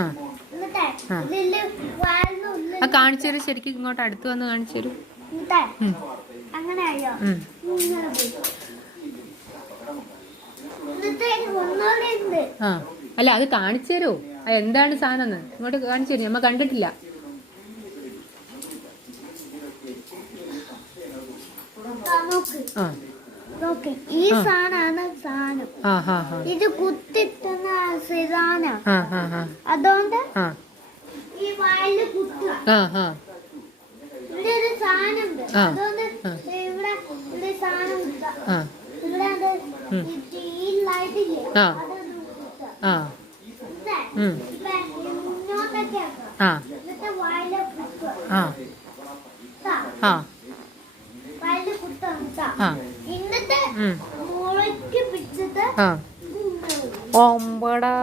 ആ ആ കാണിച്ചു തരും. ശരിക്കും ഇങ്ങോട്ട് അടുത്ത് വന്ന് കാണിച്ചു തരും. ആ അല്ല അത് കാണിച്ചു തരുമോ? എന്താണ് സാധനം എന്ന് ഇങ്ങോട്ട് കാണിച്ചു തരും. നമ്മ കണ്ടിട്ടില്ല. ഈ സാധനമാണ് സാധനം. ഇത് കുത്തിട്ടുന്ന അതുകൊണ്ട് ഈ വായില് കുത്തുക. ഇവിടെ ഒരു സാധനം ഉണ്ട്. അതുകൊണ്ട് ഇവിടെ ഇവിടെ സാധനം കുത്തുക. ഇവിടെ ഈ ലൈറ്റില്ലേ ഇങ്ങോട്ടൊക്കെ എന്നിട്ട് വായില് കുത്തുക. വായില് കുത്തുക. എന്നിട്ട് മുളയ്ക്ക് പിടിച്ചിട്ട് ഒമ്പടാ